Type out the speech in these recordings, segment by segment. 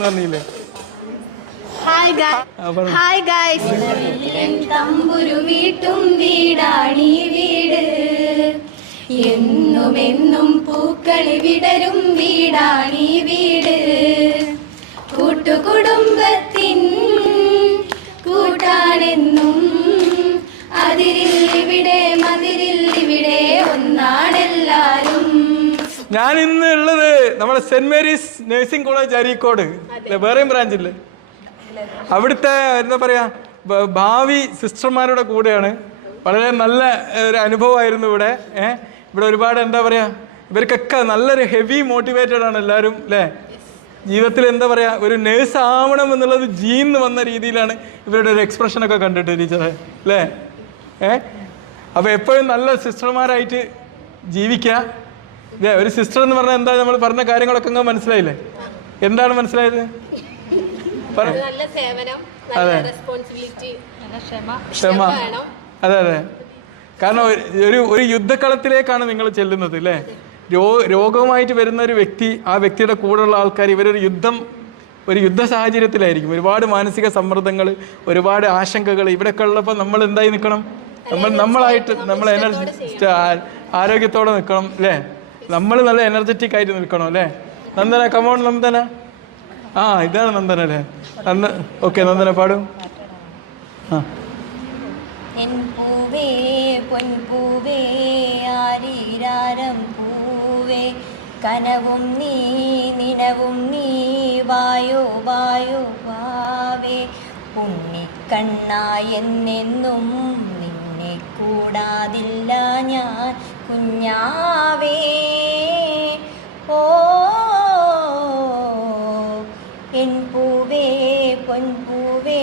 പറഞ്ഞില്ലേ? Hi guys, തമ്പുരു വീട്ടും വീടാണീ വീട്, എന്നും എന്നും പൂക്കളി വിടരും വീടാണീ വീട്, കൂട്ടുകുടുംബത്തിൻ കൂട്ടാണെന്നും അതിരിൽ ഇവിടെ മതിരിൽ ഇവിടെ ഒന്നാണെല്ലാരും. ഞാൻ ഇന്ന് ഉള്ളത് നമ്മുടെ saint Mary's nursing college Areekode, വേറെയും ബ്രാഞ്ചില്ലേ, അവിടുത്തെ എന്താ പറയാ ഭാവി സിസ്റ്റർമാരുടെ കൂടെയാണ്. വളരെ നല്ല ഒരു അനുഭവമായിരുന്നു ഇവിടെ. ഇവിടെ ഒരുപാട് എന്താ പറയാ, ഇവർക്കൊക്കെ നല്ലൊരു ഹെവി മോട്ടിവേറ്റഡ് ആണ് എല്ലാവരും അല്ലേ. ജീവിതത്തിൽ എന്താ പറയാ, ഒരു നേഴ്സ് ആവണം എന്നുള്ളത് ജീന്ന് വന്ന രീതിയിലാണ് ഇവരുടെ ഒരു എക്സ്പ്രഷനൊക്കെ കണ്ടിട്ട് ടീച്ചറെ അല്ലേ. അപ്പോൾ എപ്പോഴും നല്ല സിസ്റ്റർമാരായിട്ട് ജീവിക്കുക. ഒരു സിസ്റ്റർ എന്ന് പറഞ്ഞാൽ എന്താ, നമ്മൾ പറഞ്ഞ കാര്യങ്ങളൊക്കെ അങ്ങ് മനസ്സിലായില്ലേ? എന്താണ് മനസ്സിലായത്? അതെ, ക്ഷമ. അതെ അതെ, കാരണം ഒരു യുദ്ധക്കളത്തിലേക്കാണ് നിങ്ങൾ ചെല്ലുന്നത് അല്ലേ. രോഗവുമായിട്ട് വരുന്ന ഒരു വ്യക്തി, ആ വ്യക്തിയുടെ കൂടെയുള്ള ആൾക്കാർ, ഇവരൊരു യുദ്ധ സാഹചര്യത്തിലായിരിക്കും. ഒരുപാട് മാനസിക സമ്മർദ്ദങ്ങൾ, ഒരുപാട് ആശങ്കകൾ. ഇവിടെയൊക്കെ ഉള്ളപ്പോൾ നമ്മൾ എന്തായി നിൽക്കണം? നമ്മളായിട്ട് നമ്മൾ ആരോഗ്യത്തോടെ നിൽക്കണം അല്ലേ. നമ്മൾ നല്ല എനർജറ്റിക് ആയിട്ട് നിൽക്കണം അല്ലേ. നന്ദന, കമോൺ നന്ദന. ഇതാണ് നന്ദന അല്ലേ. ഓക്കെ, നന്ദന പാടും. പൂവേ പൊൻപൂവേ ആരീരാരം പൂവേ, കനവും നീ നിനവും നീ വായോ വായോ വാവേ, ഉണ്ണിക്കണ്ണായെന്നെന്നും നിന്നെ കൂടാതില്ല ഞാൻ കുഞ്ഞാവേ. ഓ എൻ പൂവേ പൊൻപൂവേ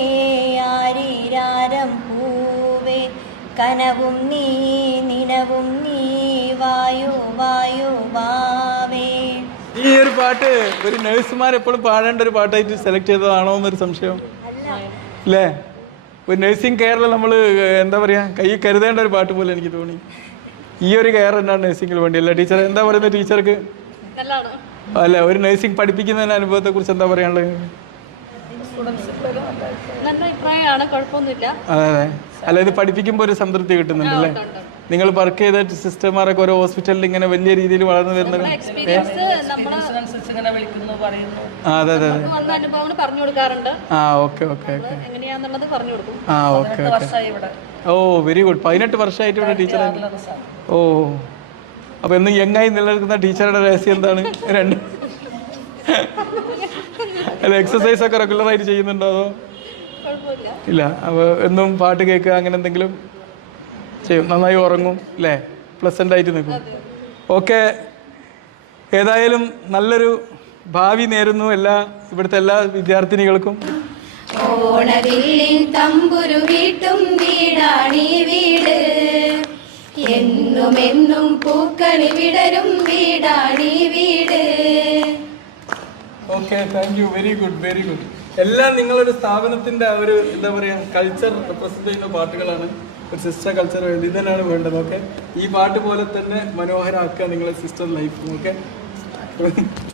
ആരീരാരം പൂവേ, കനവും നീ നിനവും നീ വായോ വായോ വാവേ. ഈ ഒരു പാട്ട് ഒരു നഴ്സുമാർ എപ്പോഴും പാടേണ്ട ഒരു പാട്ടായിട്ട് സെലക്ട് ചെയ്തതാണോ എന്നൊരു സംശയം അല്ലേ. ഒരു നഴ്സിംഗ് കെയറിൽ നമ്മൾ എന്താ പറയുക, കൈ കരുതേണ്ട ഒരു പാട്ട് പോലെ എനിക്ക് തോന്നി. ഈ ഒരു കെയർ എന്നാണ് നഴ്സിംഗിൽ വേണ്ടിയല്ല. ടീച്ചർ എന്താ പറയുന്നത്? ടീച്ചർക്ക് അല്ല, ഒരു നഴ്സിംഗ് പഠിപ്പിക്കുന്നതിന് അനുഭവത്തെ കുറിച്ച് എന്താ പറയാനുള്ളത്? അതെ അതെ, അല്ല ഇത് പഠിപ്പിക്കുമ്പോൾ ഒരു സംതൃപ്തി കിട്ടുന്നുണ്ടല്ലേ. നിങ്ങൾ വർക്ക് ചെയ്ത സിസ്റ്റർമാരൊക്കെ ഓരോ ഹോസ്പിറ്റലിൽ ഇങ്ങനെ വലിയ രീതിയിൽ വളർന്നു വരുന്നത്. അതെ അതെ, ഓക്കെ. ഓ വെരി ഗുഡ്. 18 വർഷമായിട്ട് ഇവിടെ ടീച്ചർ. ഓ, അപ്പൊ എന്നും യങ്ങായി നിലനിൽക്കുന്ന ടീച്ചറുടെ രഹസ്യം എന്താണ്? അല്ല, എക്സസൈസ് ഒക്കെ റെഗുലറായിട്ട് ചെയ്യുന്നുണ്ടോ അതോ ഇല്ല? അപ്പോൾ എന്നും പാട്ട് കേൾക്കുക, അങ്ങനെ എന്തെങ്കിലും ചെയ്യും? നന്നായി ഉറങ്ങും അല്ലേ, പ്ലസൻ്റ് ആയിട്ട് നിൽക്കും. ഓക്കെ, ഏതായാലും നല്ലൊരു ഭാവി നേരുന്നു ഇവിടുത്തെ എല്ലാ വിദ്യാർത്ഥിനികൾക്കും. ഓണവില്ലിൻ തമ്പുരു വീട്ടും വീടാണീ വീട്, എന്നും എന്നും പൂക്കളി വിടരും വീടാണീ വീട്. Okay, thank you. Very good, very good. എല്ലാം നിങ്ങളൊരു സ്ഥാപനത്തിന്റെ ഒരു എന്താ പറയുക കൾച്ചർ റെപ്രസെന്റ് ചെയ്യുന്ന പാട്ടുകളാണ്. ഒരു സിസ്റ്റർ കൾച്ചർ വേണ്ടി ഇതന്നെയാണ് വേണ്ടത്. ഓക്കെ, ഈ പാട്ട് പോലെ തന്നെ മനോഹരമാക്കുക നിങ്ങളെ സിസ്റ്റർ ലൈഫ്. ഓക്കെ.